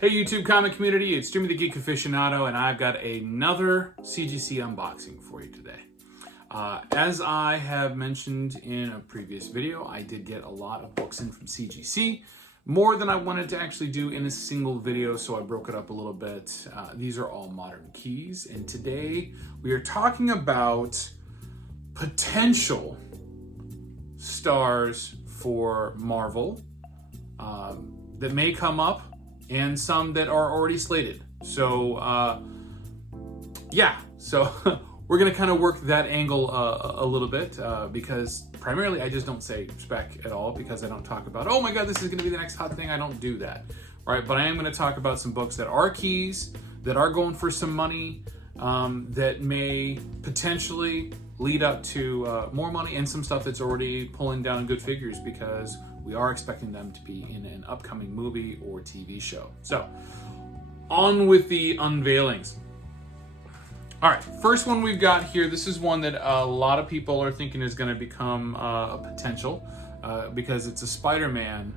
Hey YouTube comic community, it's Jimmy the Geek Aficionado, and I've got another CGC unboxing for you today. As I have mentioned in a previous video, I did get a lot of books in from CGC, more than I wanted to actually do in a single video, so I broke it up a little bit. These are all modern keys, and today we are talking about potential stars for Marvel that may come up, and some that are already slated. So we're gonna kind of work that angle a little bit because primarily I just don't say spec at all, because I don't talk about, oh my god, this is gonna be the next hot thing. I don't do that, right? But I am gonna talk about some books that are keys, that are going for some money, that may potentially lead up to more money, and some stuff that's already pulling down good figures because we are expecting them to be in an upcoming movie or TV show. So, on with the unveilings. All right, first one we've got here, this is one that a lot of people are thinking is going to become a potential because it's a Spider-Man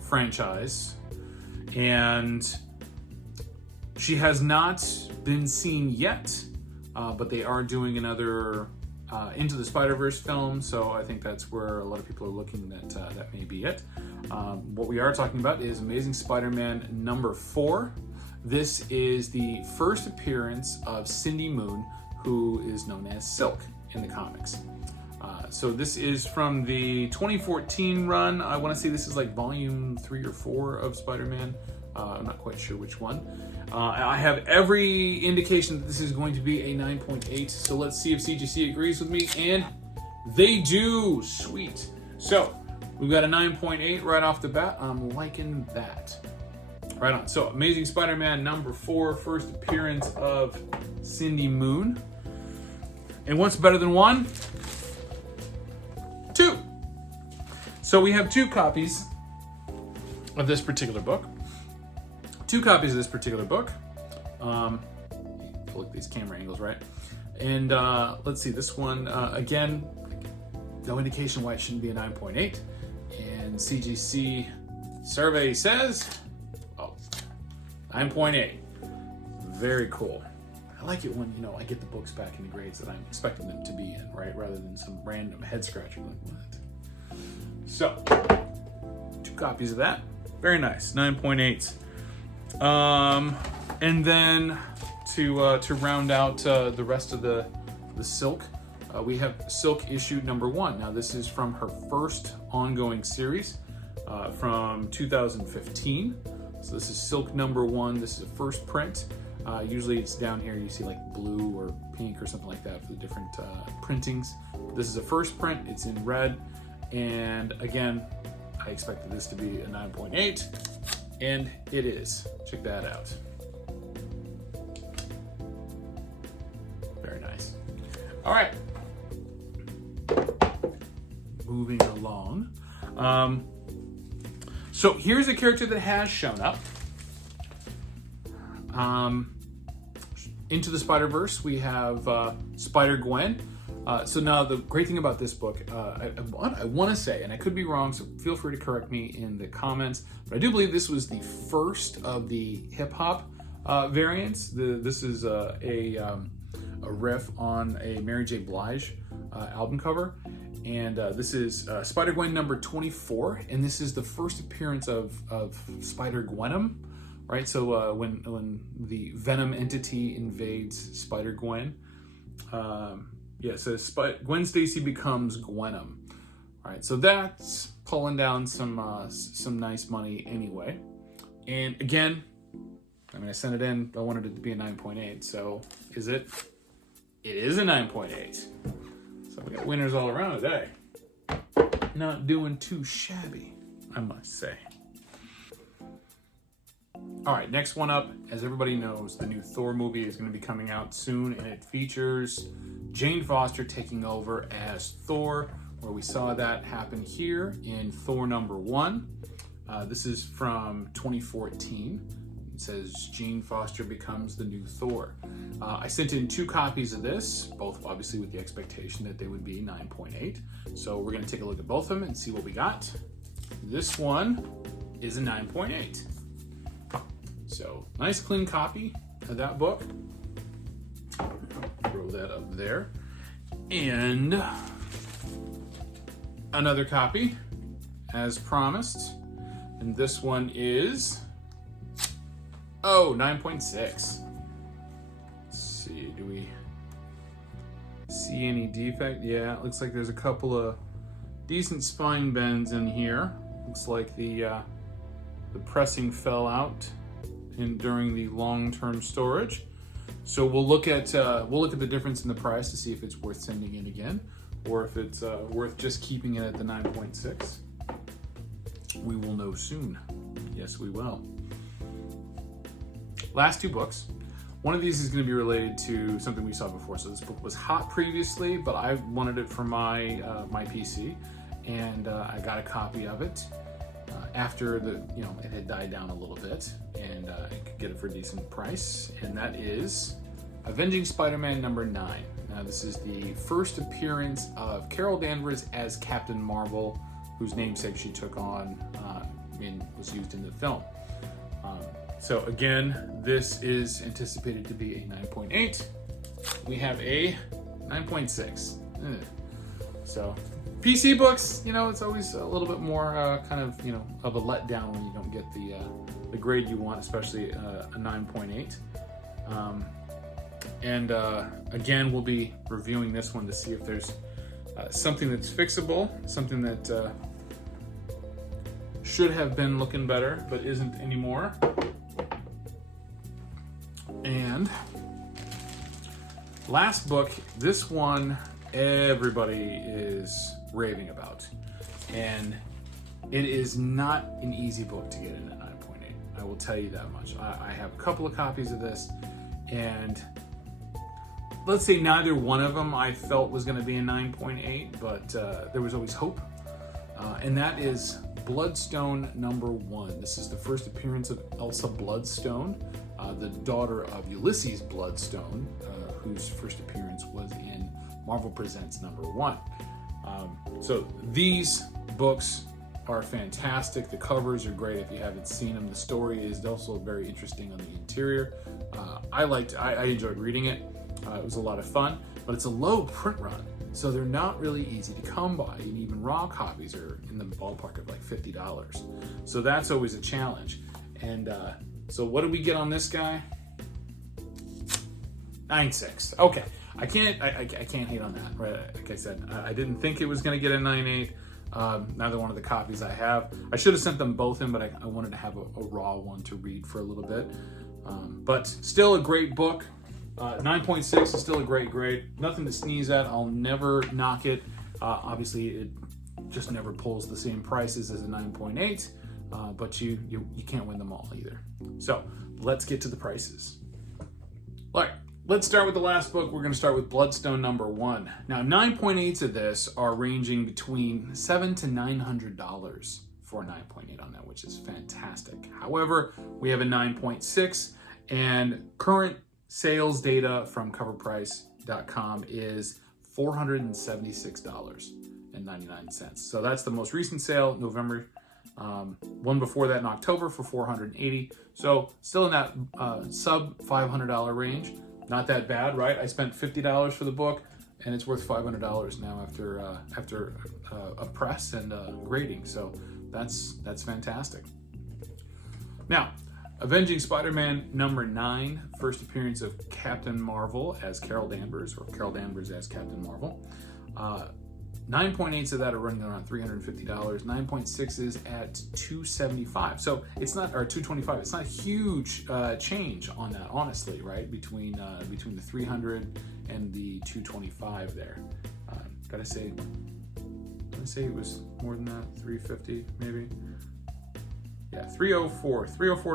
franchise, and she has not been seen yet, but they are doing another Into the Spider-Verse film, so I think that's where a lot of people are looking that that may be it. What we are talking about is Amazing Spider-Man number 4. This is the first appearance of Cindy Moon, who is known as Silk in the comics. So this is from the 2014 run. I want to say this is like volume 3 or 4 of Spider-Man. I'm not quite sure which one. I have every indication that this is going to be a 9.8, so let's see if CGC agrees with me, and they do. Sweet. So we've got a 9.8 right off the bat. I'm liking that. Right on. So Amazing Spider-Man number 4, first appearance of Cindy Moon. And what's better than 1? 2. So we have 2 copies of this particular book. 2 copies of this particular book. Look at these camera angles, right? And let's see, this one, again, no indication why it shouldn't be a 9.8. And CGC survey says, 9.8. Very cool. I like it when, I get the books back in the grades that I'm expecting them to be in, right? Rather than some random head scratcher like that. So, 2 copies of that. Very nice, 9.8s. And then to round out the rest of the Silk, we have Silk issue number 1. Now this is from her first ongoing series from 2015. So this is Silk number 1. This is a first print. Usually it's down here, you see like blue or pink or something like that for the different printings. This is a first print, it's in red, and again, I expected this to be a 9.8. And it is. Check that out. Very nice. All right. Moving along. So here's a character that has shown up. Into the Spider-Verse, we have SpiderGwen. So now the great thing about this book, I want to say, and I could be wrong, so feel free to correct me in the comments, but I do believe this was the first of the hip-hop variants. This is a riff on a Mary J. Blige album cover, and this is SpiderGwen number 24, and this is the first appearance of SpiderGwenum, right? So when the Venom entity invades Spider-Gwen, yeah, so Gwen Stacy becomes Gwenum. All right, so that's pulling down some nice money anyway. And again, I sent it in, I wanted it to be a 9.8, so is it? It is a 9.8. So we got winners all around today. Not doing too shabby, I must say. All right, next one up, as everybody knows, the new Thor movie is going to be coming out soon, and it features Jane Foster taking over as Thor, where we saw that happen here in Thor number 1. This is from 2014. It says Jane Foster becomes the new Thor. I sent in 2 copies of this, both obviously with the expectation that they would be 9.8. So we're going to take a look at both of them and see what we got. This one is a 9.8. So nice clean copy of that book. Throw that up there. And another copy as promised. And this one is, 9.6. Let's see, do we see any defect? Yeah, it looks like there's a couple of decent spine bends in here. Looks like the pressing fell out during the long-term storage. So we'll look at the difference in the price to see if it's worth sending in again, or if it's worth just keeping it at the 9.6. We will know soon. Yes, we will. Last two books. One of these is going to be related to something we saw before. So this book was hot previously, but I wanted it for my my PC, and I got a copy of it after it had died down a little bit, and I could get it for a decent price. And that is Avenging Spider-Man number 9. Now this is the first appearance of Carol Danvers as Captain Marvel, whose namesake she took on and was used in the film. So again, this is anticipated to be a 9.8. We have a 9.6. So PC books, it's always a little bit more of a letdown when you don't get the grade you want, especially a 9.8. Again, we'll be reviewing this one to see if there's something that's fixable, something that should have been looking better but isn't anymore. And last book, this one everybody is raving about, and it is not an easy book to get in at 9.8. I will tell you that much. I have a couple of copies of this, and let's say neither one of them I felt was going to be a 9.8, but there was always hope, and that is Bloodstone number 1. This is the first appearance of Elsa Bloodstone, the daughter of Ulysses Bloodstone, whose first appearance was in Marvel Presents number 1. So these books are fantastic. The covers are great if you haven't seen them. The story is also very interesting on the interior. I enjoyed reading it. It was a lot of fun, but it's a low print run, so they're not really easy to come by, and even raw copies are in the ballpark of like $50. So that's always a challenge. And so what did we get on this guy? 9.6. Okay, I can't hate on that, right? Like I said, I didn't think it was going to get a 9.8. Neither one of the copies I have. I should have sent them both in, but I wanted to have a raw one to read for a little bit. But still a great book. 9.6 is still a great grade. Nothing to sneeze at. I'll never knock it. Obviously, it just never pulls the same prices as a 9.8, but you can't win them all either. So let's get to the prices. All right, let's start with the last book. We're going to start with Bloodstone number 1. Now, 9.8s of this are ranging between $700 to $900 for a 9.8 on that, which is fantastic. However, we have a 9.6, and current sales data from coverprice.com is $476.99. So that's the most recent sale, November. One before that in October for $480. So still in that sub $500 range. Not that bad, right? I spent $50 for the book, and it's worth $500 now after a press and grading. So that's fantastic. Now, Avenging Spider-Man number 9, first appearance of Captain Marvel as Carol Danvers, or Carol Danvers as Captain Marvel. 9.8s of that are running around $350. 9.6s at $275. So it's not, or $225. It's not a huge change on that, honestly, right? Between the 300 and the 225 there. Did I say it was more than that? 350 maybe. Yeah, 304 to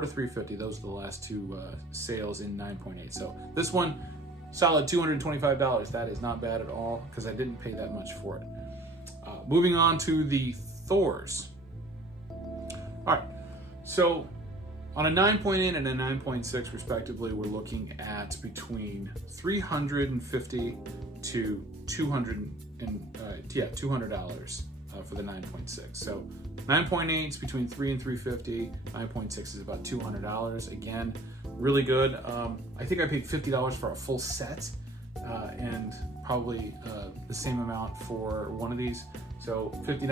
350. Those are the last two sales in 9.8. So this one, solid $225. That is not bad at all, because I didn't pay that much for it. Moving on to the Thors. All right, so on a 9.8 and a 9.6 respectively, we're looking at between $350 to $200 for the 9.6. So 9.8 is between $300 and $350. 9.6 is about $200. Again, really good. I think I paid $50 for a full set, and probably the same amount for one of these. So $50,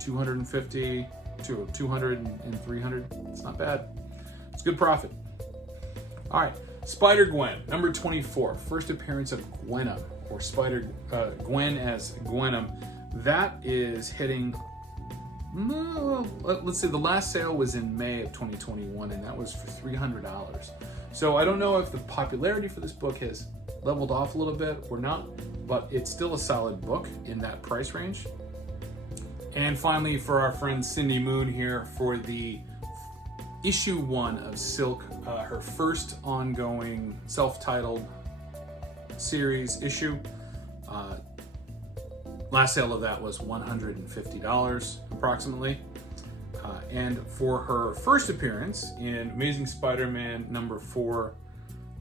$250, to $200 and $300. It's not bad. It's good profit. All right, SpiderGwen, number 24, first appearance of Gwenum, or Gwen as Gwenum. That is hitting, let's see, the last sale was in May of 2021, and that was for $300. So I don't know if the popularity for this book has leveled off a little bit or not, but it's still a solid book in that price range. And finally, for our friend Cindy Moon here, for the issue 1 of Silk, her first ongoing self-titled series issue. Last sale of that was $150 approximately. And for her first appearance in Amazing Spider-Man number 4,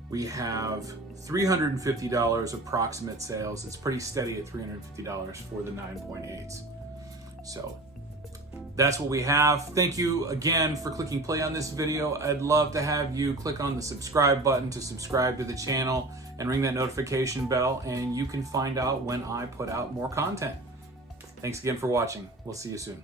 we have $350 approximate sales. It's pretty steady at $350 for the 9.8s. So that's what we have. Thank you again for clicking play on this video. I'd love to have you click on the subscribe button to subscribe to the channel and ring that notification bell, and you can find out when I put out more content. Thanks again for watching. We'll see you soon.